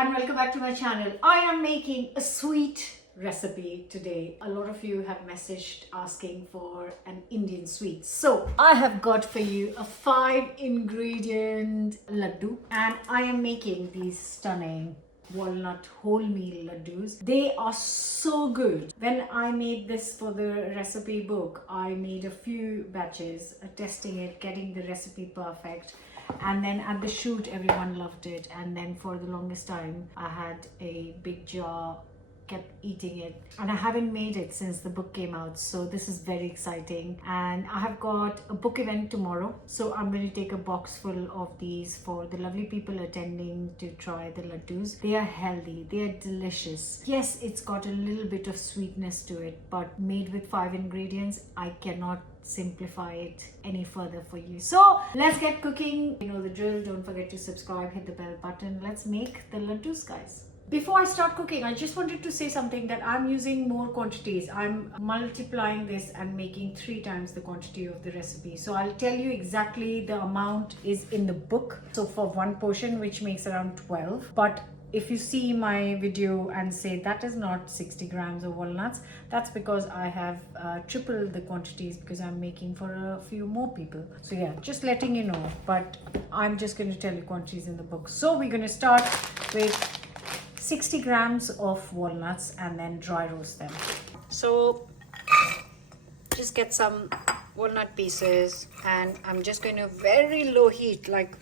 and welcome back to my channel. I am making a sweet recipe today. A lot of you have messaged asking for an Indian sweet. So I have got for you a 5-ingredient laddu, and I am making these stunning walnut wholemeal laddus. They are so good. When I made this for the recipe book, I made a few batches, testing it, getting the recipe perfect. And then at the shoot, everyone loved it. And then for the longest time, I had a big jar, kept eating it, and I haven't made it since the book came out. So this is very exciting, and I have got a book event tomorrow, so I'm going to take a box full of these for the lovely people attending to try the laddus. They are healthy, they are delicious. Yes, it's got a little bit of sweetness to it, but made with 5 ingredients, I cannot simplify it any further for you. So let's get cooking. You know the drill. Don't forget to subscribe, hit the bell button. Let's make the laddus, guys. Before I start cooking, I just wanted to say something, that I'm using more quantities. I'm multiplying this and making 3 times the quantity of the recipe. So I'll tell you exactly the amount is in the book. So for one portion, which makes around 12. But if you see my video and say that is not 60 grams of walnuts, that's because I have tripled the quantities because I'm making for a few more people. So yeah, just letting you know. But I'm just going to tell you quantities in the book. So we're going to start with 60 grams of walnuts and then dry roast them. So just get some walnut pieces, and I'm just going to very low heat, like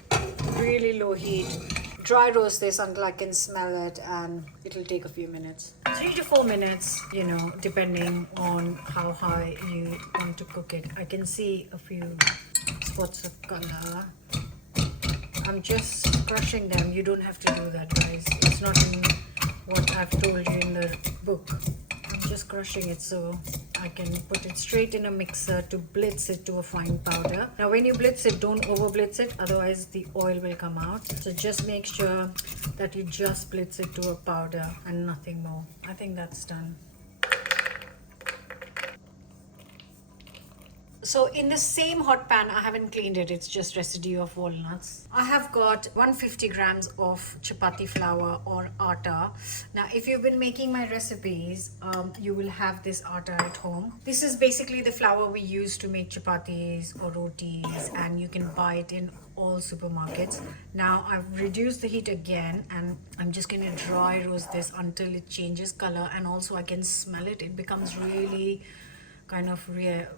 really low heat, dry roast this until I can smell it, and it'll take a few minutes, 3 to 4 minutes, you know, depending on how high you want to cook it. I can see a few spots of color. I'm just crushing them. You don't have to do that, guys. It's not in what I've told you in the book. I'm just crushing it so I can put it straight in a mixer to blitz it to a fine powder. Now when you blitz it, don't over blitz it, otherwise the oil will come out. So just make sure that you just blitz it to a powder and nothing more. I think that's done. So in the same hot pan, I haven't cleaned it, it's just residue of walnuts. I have got 150 grams of chapati flour or atta. Now if you've been making my recipes, you will have this atta at home. This is basically the flour we use to make chapatis or rotis, and you can buy it in all supermarkets. Now I've reduced the heat again, and I'm just going to dry roast this until it changes color, and also I can smell it. It becomes really kind of rare.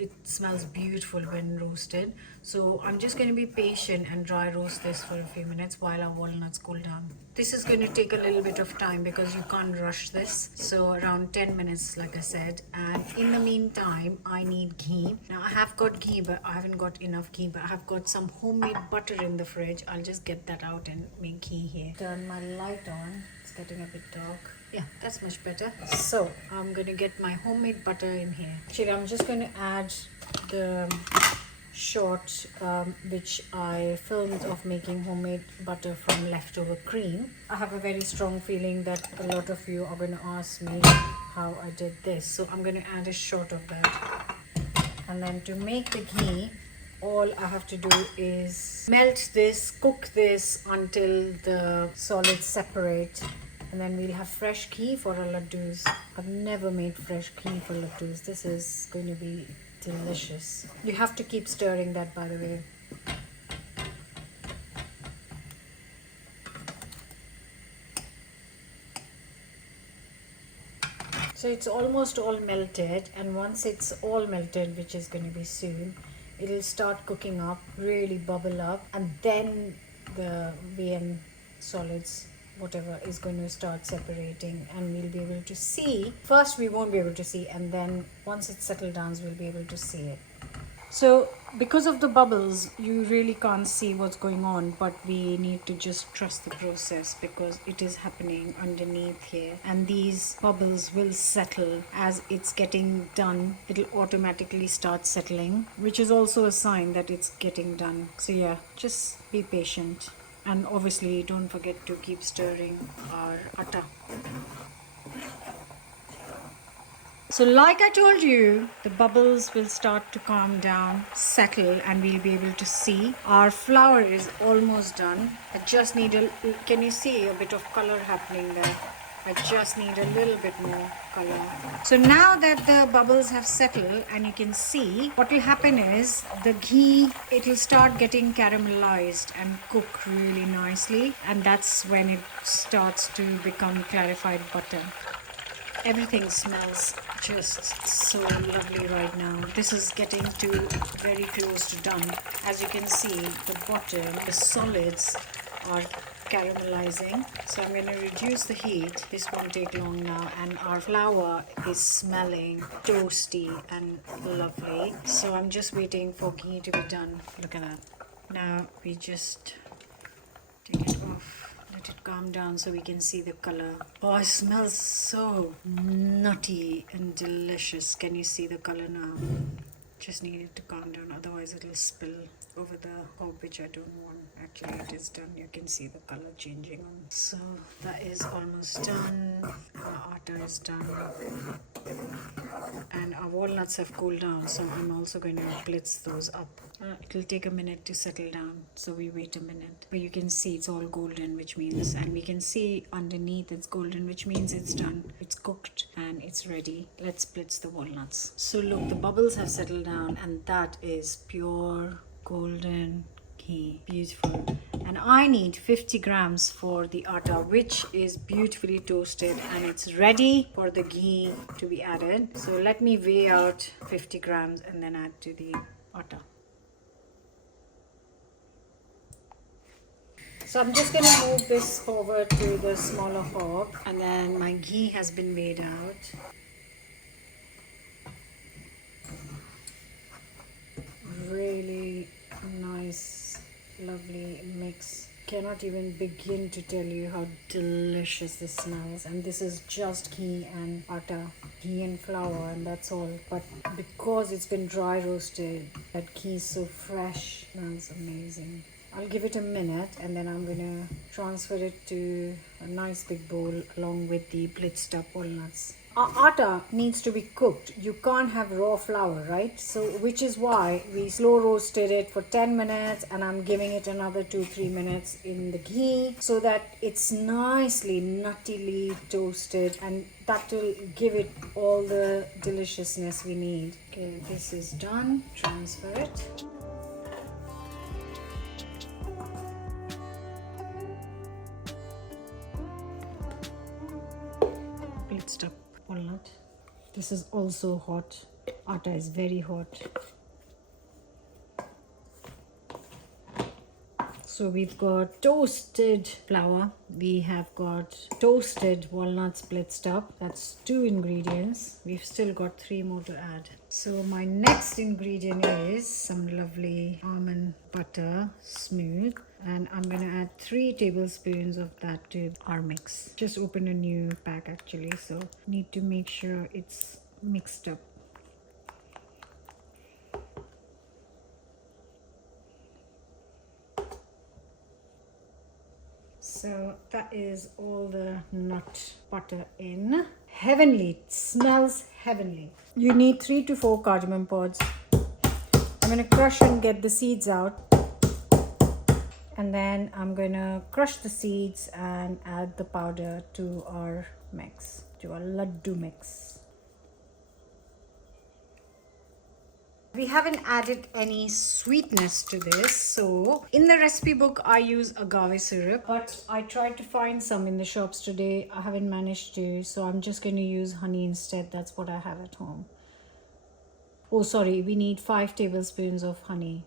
It smells beautiful when roasted. So I'm just going to be patient and dry roast this for a few minutes while our walnuts cool down. This is going to take a little bit of time because you can't rush this. So around 10 minutes, like I said. And in the meantime, I need ghee. Now I have got ghee, but I haven't got enough ghee. But I have got some homemade butter in the fridge. I'll just get that out and make ghee here. Turn my light on. It's getting a bit dark. Yeah, that's much better. So I'm going to get my homemade butter in here. Actually, I'm just going to add the short which I filmed of making homemade butter from leftover cream. I have a very strong feeling that a lot of you are going to ask me how I did this. So I'm going to add a shot of that. And then to make the ghee, all I have to do is melt this, cook this until the solids separate. And then we'll have fresh ghee for our laddus. I've never made fresh ghee for laddus. This is going to be delicious. You have to keep stirring that, by the way. So it's almost all melted, and once it's all melted, which is going to be soon, it'll start cooking up, really bubble up, and then the VM solids, whatever, is going to start separating, and we'll be able to see. First we won't be able to see, and then once it's settled down, we'll be able to see it. So because of the bubbles, you really can't see what's going on, but we need to just trust the process because it is happening underneath here, and these bubbles will settle as it's getting done. It'll automatically start settling, which is also a sign that it's getting done. So yeah, just be patient. And obviously don't forget to keep stirring our atta. So like I told you, the bubbles will start to calm down, settle, and we'll be able to see. Our flour is almost done. I just need can you see a bit of color happening there? I just need a little bit more color. So now that the bubbles have settled and you can see, what will happen is the ghee, it will start getting caramelized and cook really nicely. And that's when it starts to become clarified butter. Everything smells just so lovely right now. This is getting to very close to done. As you can see, the bottom, the solids are caramelizing. So I'm going to reduce the heat. This won't take long now, and our flour is smelling toasty and lovely. So I'm just waiting for ghee to be done. Look at that. Now we just take it off. Let it calm down so we can see the color. Oh, it smells so nutty and delicious. Can you see the color now? Just need it to calm down, otherwise it will spill over the hob, which I don't want. Actually, it is done. You can see the color changing on. So that is almost done. Our atta is done. And our walnuts have cooled down, so I'm also going to blitz those up. It will take a minute to settle down, so we wait a minute. But you can see it's all golden, which means, and we can see underneath it's golden, which means it's done. It's cooked and it's ready. Let's blitz the walnuts. So look, the bubbles have settled down, and that is pure golden ghee. Beautiful. And I need 50 grams for the atta, which is beautifully toasted, and it's ready for the ghee to be added. So let me weigh out 50 grams and then add to the atta. So I'm just going to move this forward to the smaller hob, and then my ghee has been weighed out. Really nice, lovely mix. Cannot even begin to tell you how delicious this smells. And this is just ghee and atta, ghee and flour, and that's all. But because it's been dry roasted, that ghee is so fresh, smells amazing. I'll give it a minute, and then I'm going to transfer it to a nice big bowl along with the blitzed up walnuts. Our atta needs to be cooked. You can't have raw flour, right? So which is why we slow roasted it for 10 minutes, and I'm giving it another 2-3 minutes in the ghee so that it's nicely nuttily toasted, and that will give it all the deliciousness we need. Okay, this is done. Transfer it. Blitzed up walnut. This is also hot. Atta is very hot. So we've got toasted flour. We have got toasted walnuts blitzed up. That's 2 ingredients. We've still got 3 more to add. So my next ingredient is some lovely almond butter, smooth. And I'm going to add 3 tablespoons of that to our mix. Just open a new pack actually, so need to make sure it's mixed up. So that is all the nut butter in. Heavenly, it smells heavenly. You need 3 to 4 cardamom pods. I'm going to crush and get the seeds out. And then I'm going to crush the seeds and add the powder to our mix, to our laddu mix. We haven't added any sweetness to this, so in the recipe book I use agave syrup, but I tried to find some in the shops today. I haven't managed to, so I'm just going to use honey instead. That's what I have at home. Oh sorry, we need 5 tablespoons of honey.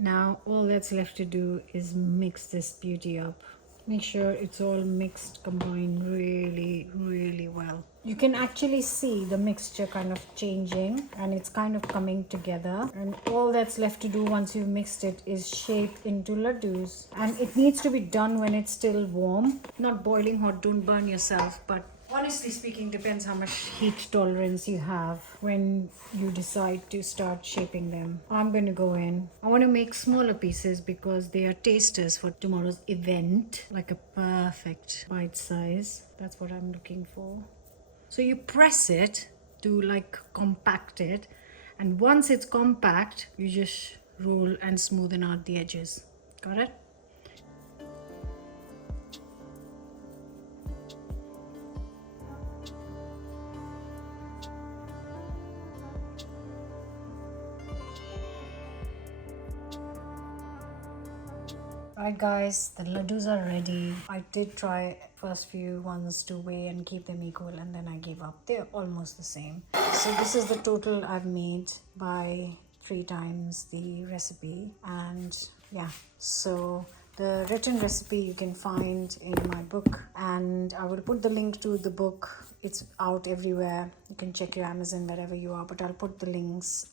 Now all that's left to do is mix this beauty up. Make sure it's all mixed, combined really well. You can actually see the mixture kind of changing, and it's kind of coming together. And all that's left to do once you've mixed it is shape into laddus. And it needs to be done when it's still warm, not boiling hot. Don't burn yourself, but honestly speaking, depends how much heat tolerance you have when you decide to start shaping them. I'm going to go in. I want to make smaller pieces because they are tasters for tomorrow's event. Like a perfect bite size. That's what I'm looking for. So you press it to like compact it, and once it's compact, you just roll and smoothen out the edges. Got it? Right guys, the laddus are ready. I did try first few ones to weigh and keep them equal, and then I gave up. They're almost the same. So this is the total I've made by 3 times the recipe. And yeah, so the written recipe you can find in my book, and I will put the link to the book. It's out everywhere. You can check your Amazon wherever you are, but I'll put the links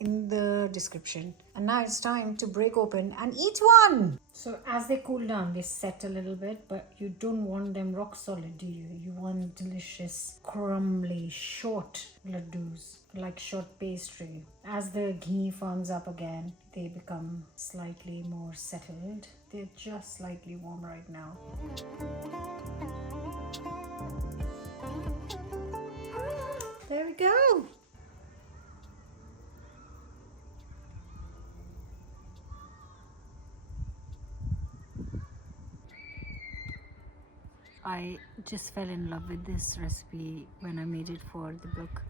in the description. And now it's time to break open and eat one. So as they cool down, they set a little bit, but you don't want them rock solid, do you? You want delicious, crumbly, short laddus, like short pastry. As the ghee firms up again, they become slightly more settled. They're just slightly warm right now. There we go. I just fell in love with this recipe when I made it for the book.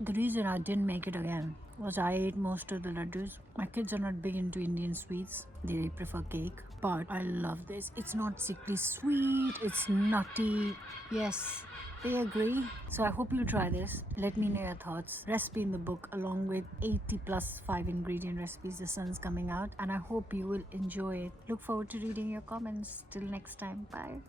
The reason I didn't make it again was I ate most of the laddus. My kids are not big into Indian sweets. They prefer cake. But I love this. It's not sickly sweet. It's nutty. Yes, they agree. So I hope you'll try this. Let me know your thoughts. Recipe in the book along with 80 plus 5 ingredient recipes. The sun's coming out. And I hope you will enjoy it. Look forward to reading your comments. Till next time. Bye.